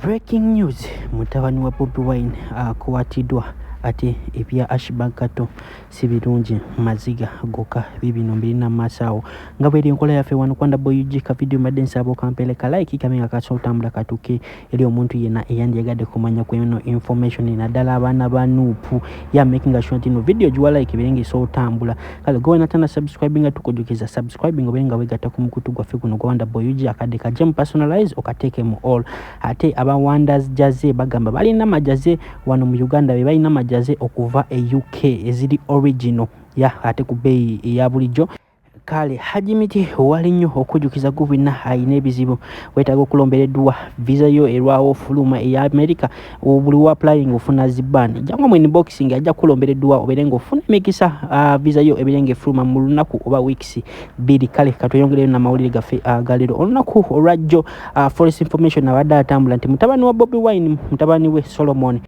Breaking news, Mutabani wa Bobi Wine Akwatidwa ate ebya ashibagato sibirungi maziga goka bibino mbirina masawo nga bweri enkola yaffe wano kwanda boyuji ka video madensa abo kampeleka like kamenga kasotambula katuke eri omuntu yena eyandiyagadde kumanya kweno information nadala abana banupu ya making sure nti no video juwa like birenge so tambula kale go na tana subscribing atukojukiza subscribing obenga wegata kumukutu gwa fikuno kwanda boyuji akade ka gem personalize okateke mu all ate aba wonders jaze bagamba bali na majaze wano mu Uganda be bali na majaze okuva UK ezidi original ya ate ku bei ya bulijjo kale hajimiti wali nnyo okujukiza guvina ayina ebizibu wetaaga okulombereddwa visa yo erwawo fuluma eya America obuli wa applying ofuna zibani jango mu inboxing ajja kulombereddwa oberengo ofuna emikisa visa yo ebirenge fuluma mu lunaku oba weeks bidi kale katuyongere na mawulire gafe galero olunaku olwajjo forest information abadde atambula nti mutabani wa Bobi Wine mutabani we Solomon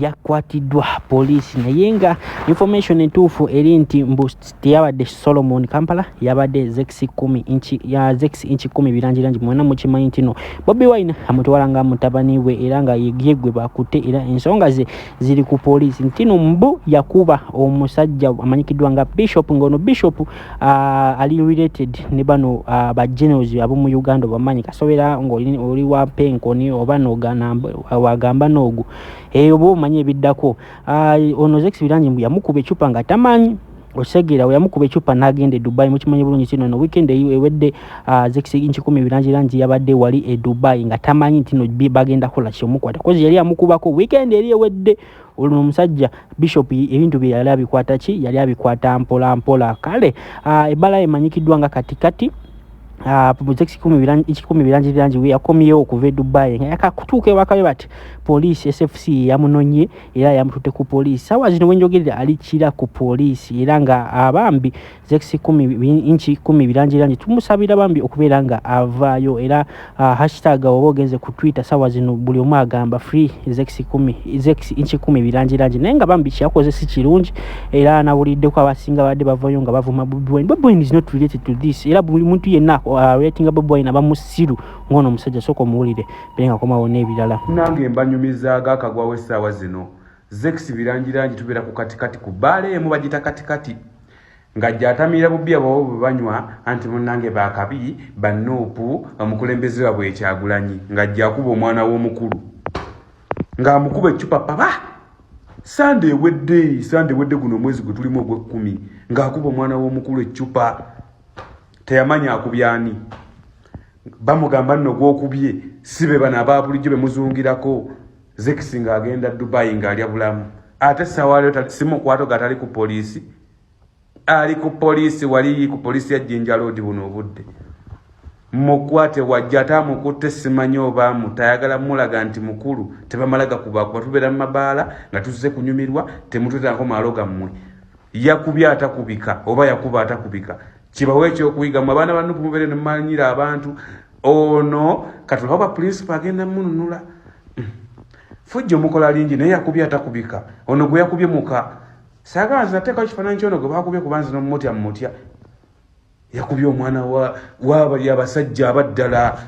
yakwatidwa police nayenga information entuufu eri nti yabadde Solomon Kampala yabadde zex 10 inchi ya zex inchi 10 birangirangi mwana mu kimanyi ntino Bobi Wine amutwalanga mutabani we era nga yegwe bakute era ensonga ze ziri ku police ntino mbu yakuba omusajja amanyikidwa nga bishop ngono bishop ali related ne bano ba generals abo mu Uganda bamanyi kasobera ngoli wa penkoni oba nogana wagamba nogu obo manyi ebiddako ono zex birangi mbu yamukuba echupa nga tamanyi osegera yamukuba echupa nagende Dubai mukimanyi bulungi kino no weekend ewedde zex inchi 10 birangirangi yabadde wali Dubai nga tamanyi ntino bagenda kola kyomukwata kozi yali amukubako weekend eri ewedde oluno musajja bishop ebintu bye yali abikwata ki yali abikwata mpola kale ebala emanyikidwa nga katikati zex 10 birangirangi we yakomyewo okuva Dubai nga yakakutuuka wakabe bati police SFC yamunonye era yamutute ku police sawa zino wenjogerera alikira ku police era nga abambi zex 10 inchi 10 birangirangi tumusabira bambi okubeera nga avaayo era hashtag obogenze ku Twitter sawa zino buli omu agamba free zex 10 zex inchi 10 birangirangi nenga bambi kyakoze si kirungi era nawulidde ko abasinga badde bavayo nga bavuma Bobi Wine. Bobi Wine is not related to this era buli muntu yenna rating Bobi Wine abamusiru ngono musajja soko muwulire benga koma wone ebirala nange mbanyumizaga akagwawe sawa zino zex birangirangi tubera ku katikati ku bale mu bagita katikati ngajja atamira bubya babo banywa anti munange bakabi banopu amukulembeze wabwe kyagulanyi ngajja akuba omwana w'omukulu nga amukuba echupa papa Sunday wedde guno mwezi gwe tulimo gwe 10 nga akuba omwana w'omukulu echupa teyamanya akubyani bamugamba nno gwokubye sibe bana ababulijjo bemuzungirako zex nga agenda Dubai nga alya bulamu ate sawale simu kwato gatali ku police ali ku police wali ku police ya Jinja Road buno budde mukwate wajjata mukutte simanyo ba mutayagala mulaga nti mukulu tebamalaga kuba tubera mu mabala nga tuze kunyumirwa temututako ko maloga mmwe yakubya atakubika oba yakuba atakubika kibawe kyo kuyiga mu bana banu kumubere ne manyira abantu ono katulaba principal agenda mununula fujjo mukola lingi naye yakubya atakubika ono gwe yakubye muka sagaza teka kifananyi kyono gwe bakubye kubanza no mutya yakubye omwana wa abasajja abaddala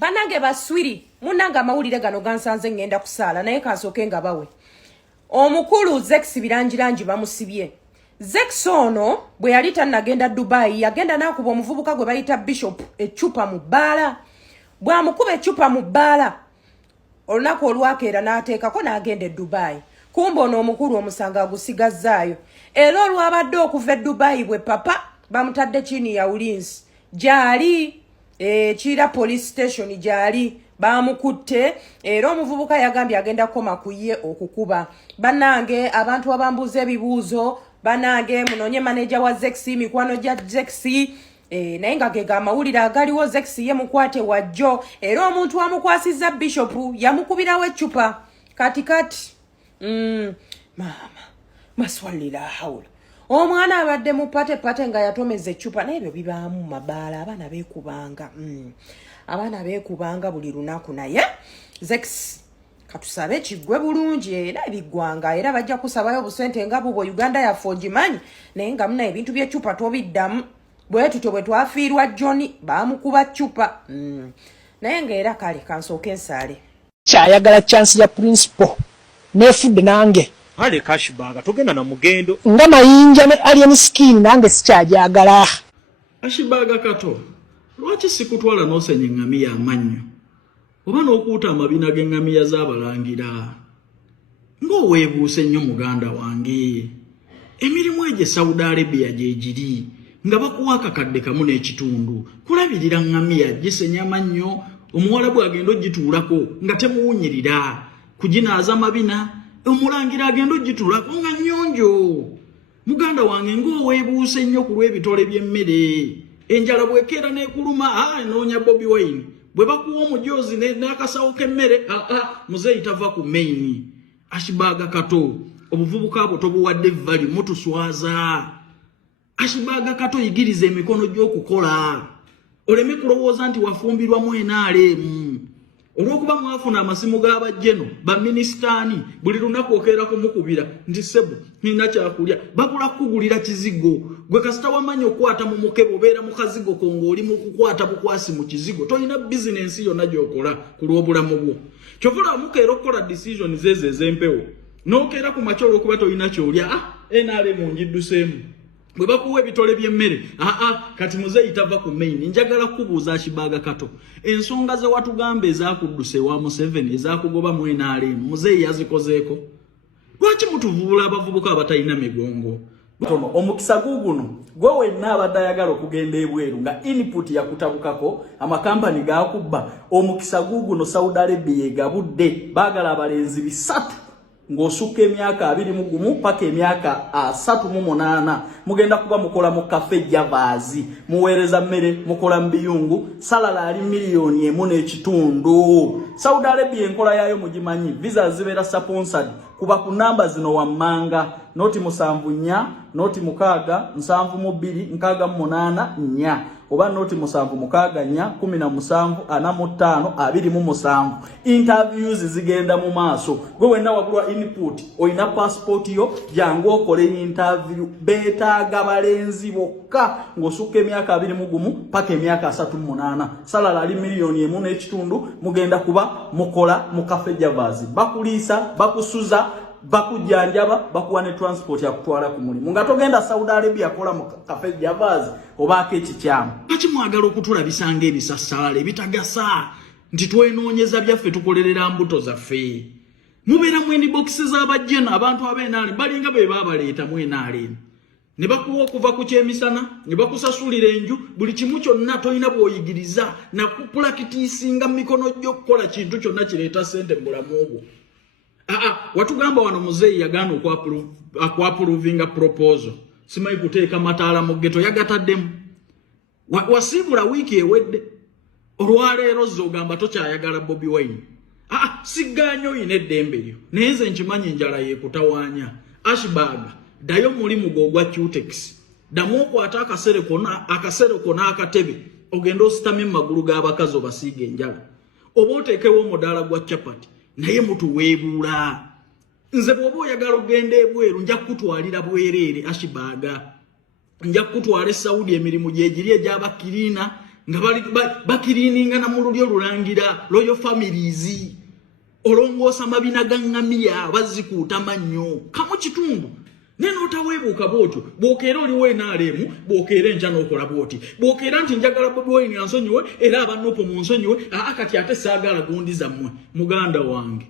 banange baswiri munanga amawulire gano gansanze ngenda kusala naye kasoke nga bawe omukulu zex birangirangi bamusibye zex ono bwe yali tanagenda Dubai yagenda nakuba omuvubuka gwe bayita bishop echupa mu bala bwamukuba echupa mu bala olunaku olwakeera n'ateekako n'agenda Dubai kumbe ono omukulu omusanga agusigazaayo era olwabadde okuva Dubai bwe papa bamutadde chini ya ulinzi jali chira police station jali bamukutte era omuvubuka yagambye agenda koma kuye okukuba banange abantu abambuze ebibuuzo banange munonye manager wa zex mikwano ja zex naye nga gega amawulire agaliwo zex ye mukwate wajjo era omuntu amukwasiza bishop yamukubirawo echupa katikati mama maswalira haula omwana abadde mupate nga yatomeze echupa nebyo bibaamu mabala abana beekubanga buli lunaku naye zex katusabe kigwe bulungi era ebigwanga era bajja kusabayo busente nga bubo Uganda ya fojimanyi naye nga muna ebintu by'echupa tobiddamu bwe tutyo bwe twafiirwa Johnny baamukuba chupa naye ng'era kale kansooke nsaale kyayagala chance ya principal nefudde nange ale kashibaga togenda na mugendo nga mayinja ne alien skin nange sikyajagala Ashibaga kato lwaki sikutwala n'osenye ngamiya amannyo oba n'okuuta amabina g'engamiya z'abalangira ng'oweebuuse nnyo muganda wange emirimu egye Saudi Arabia gye giri nga bakuwa akakadde kamu n'ekitundu kulabirira ngamiya gisenya amannyo omuwala bw'agenda ogituulako nga temuwunyirira kuginaaza amabina omulangira agenda ogituulako nga nnyonjo muganda wange ng'oweebuuse nnyo ku lw'ebitole by'emmere enjala bw'ekeera n'ekuluma noonya Bobi Wine bwe bakuwa omujoozi n'akasawo k'emmere muzeeyi tava ku maini Ashibaga kato obuvubuka abo tobuwadde vali mutuswaza Ashibaga kato yigiriza emikono gy'okukola oleme kulowooza nti wafumbirwa NRM olw'okuba mwafuna amasimu g'abajjeno baminisitaani buli lunaku okeera kumukubira nti sebo nina kyakulya babula kukugulira kizigo gwe kasita wamanyi okwata mu mukebe obeera mu kazigo ko ng'oli mu kukwata bukwasi mu kizigo tolina bizinensi yonna gy'okola ku lw'obulamu bwo kyovula omukeera okukola decision zezo ez'empewo n'okeera ku makya olw'okuba tolina kyolya NRM ngidduseemu bwe bakuwa ebitole by'emmere kati muzeeyi tava ku maini njagala kubuuza Ashibaga kato ensonga ze watugamba ezakudduse wa Museveni ezakugoba mu NRM muzeeyi yazikozeeko lwaki mutuvuula abavubuka abatalina migongo omukisa guguno gwe wenna abadde ayagala okugenda ebweru nga input yakutabukako amakampani gaakubba omukisa guguno Saudi Arabia egabudde baagala abalenzi 3 ng'osukka emyaka 21 paka emyaka 38 mugenda kuba mukola mu cafe Javazi muweereza mmere mukola mbiyungu salala ali miliyoni 1.5 Saudi Arabia enkola yayo mugimanyi visa zibeera sponsored kuba ku namba zino wammanga noti 74 noti 6 72 68 4 oba noti 7 6 4 15 interviews zigenda mu maaso gwe wenna wabulwa input oyina passport yo jangu okole interview betaaga balenzi bokka ng'osukka emyaka 21 paka emyaka 38 salala ali miliyoni 1.5 mugenda kuba mukola mu cafe Javazi bakuliisa bakusuza bakujjanjaba bakuwa ne transport ya kutwala ku mulimu nga togenda Saudi Arabia kola mu cafe Javazi obaake ekikyamu kati mwagala okutulabisa ng'ebisassaala ebitagasa nti twenoonyeza byaffe tukolerera mbuto zaffe mubeera mu inbox z'abajjeno abantu ab'enale balinga be baabaleeta mu NRM ne bakuwa okuva ku kyemisana ne bakusasulira enju buli kimu kyonna tolina bw'oyigiriza nakupulakitiisinga mikono gy'okukola kintu kyonna kireeta ssente mu bulamu bwo watugamba wano muzeeyi yagaana okwapuruvinga proposal simanyi kuteeka mataala mu ggeto yagataddemu wasiibula wiiki ewedde olwaleero z'ogamba tokyayagala Bobi Wine siggaanyo oyina eddembe lyo naye nze nkimanyi njala yeekutawaanya Ashibaga ddayo mulimu gwo ogwa Cutex ddamu okwata akasereko n'akatebe ogenda ositamye mu magulu g'abakazi obasiiga enjala oba oteekewo omudaala gwa capati naye mutuweebuula nze bw'oba oyagala ogenda ebweru nja kukutwalira bwereere Ashibaga nja kukutwala Saudi emirimu gyegiri egy'abakiriina nga bakiriininga na mu lulyo lulangira royal families olongoosa amabina ga ngamiya bazikuuta mannyo kamu kitundu neno otaweebuuka bwotyo bw'okeera oliwo NRM bw'okeera enkya n'okola bwoti bw'okeera nti njagala Bobi Wine ansonyiwe era abannopo mu nsonyiwe kati ate saagala gundi zammwe muganda wange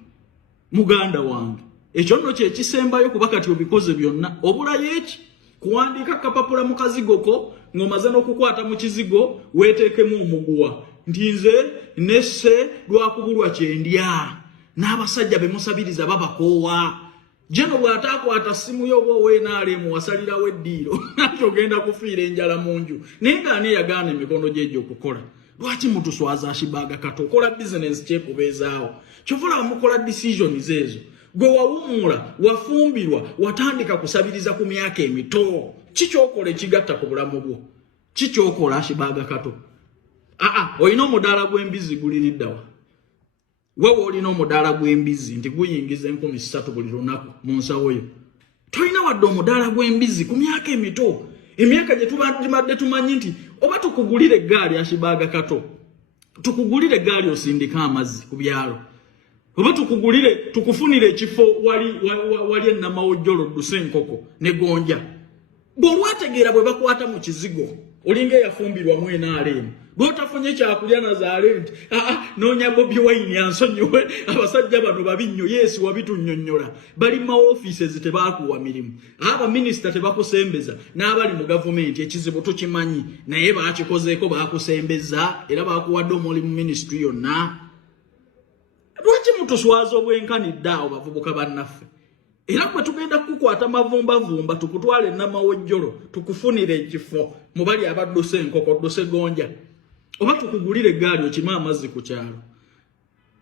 ekyo nno kyekisembayo kuba kati obikoze byonna obulayo eki kuwandiika kapapula mu kazigoko ng'omaze n'okukwata mu kizigo weeteekemu omuguwa nti nze nesse lwakubulwa kyendya n'abasajja be musabiriza babakoowa jeno bw'ataakwata simu yo oba ow'NRM wasalirawo eddiiro ogenda kufiira enjala mu nju naye ng'ani yagaana emikono gy'egyo okukola lwaki mutuswaza Ashibaga kato okola bizinensi kyekubeezaawo kyovula mukola decisions ezo gwe wawummula wafumbirwa watandika kusabiriza ku myaka emito kikyokola ekigatta ku bulamu bwo kikyokola Ashibaga kato olina omudaala gw'embizi guliriddawa wewe olina omudaala gw'embizi nti guyingiza 3,000 buli lunaku mu nsawo yo tolina wadde omudaala gw'embizi ku myaka emito emyaka gye tubadde tumanyi nti oba tukugulire eggaali Ashibaga kato tukugulire gaali osindika amazzi ku byalo oba tukufunire ekifo wali ennamawojjolo dduse enkoko ne gonja bw'olwategeera bwe bakwata mu kizigo olinga eyafumbirwa mwena alemu bw'otafunye kyakulya nazaale nti noonya Bobi Wine ansonyiwe abasajja bano babinnyo yeesi wabitunnyonnyola bali maofiises tebaakuwa mirimu abaminisita tebakusembeza n'abali mu gavumenti ekizibu tukimanyi naye baakikozeeko baakusembeza era baakuwadde omulimu minisitule yonna lwaki mutuswaza obwenkanidde awo bavubuka bannaffe era bwe tugenda kukwata mavumbavumba tukutwala ennamawojjolo tukufunire ekifo mu bali abadduse enkoko dduse gonja oba tukugulire gaali okima amazzi ku kyalo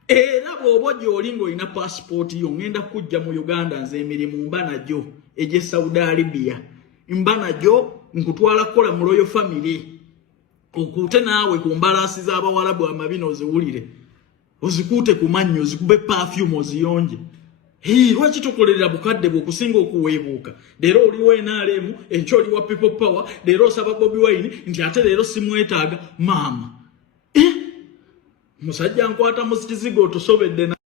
era bw'oba gy'oli ng'olina paasipooti yo ngenda kujja mu Uganda nze emirimu mba nagyo egy'e Saudi Arabia mba nagyo nkutwala kukola mu Royal Family okuute naawe ku mbalaasi z'abawalabu amabina oziwulire ozikuute ku mannyo ozikube perfume oziyonje lwaki tukolerera bukadde bw'okusinga okuweebuuka leero oli wa NRM enkyo oli wa People Power leero osaba Bobi Wine nti ate leero simwetaaga maama musajja nkwata mu kizigo otusobedde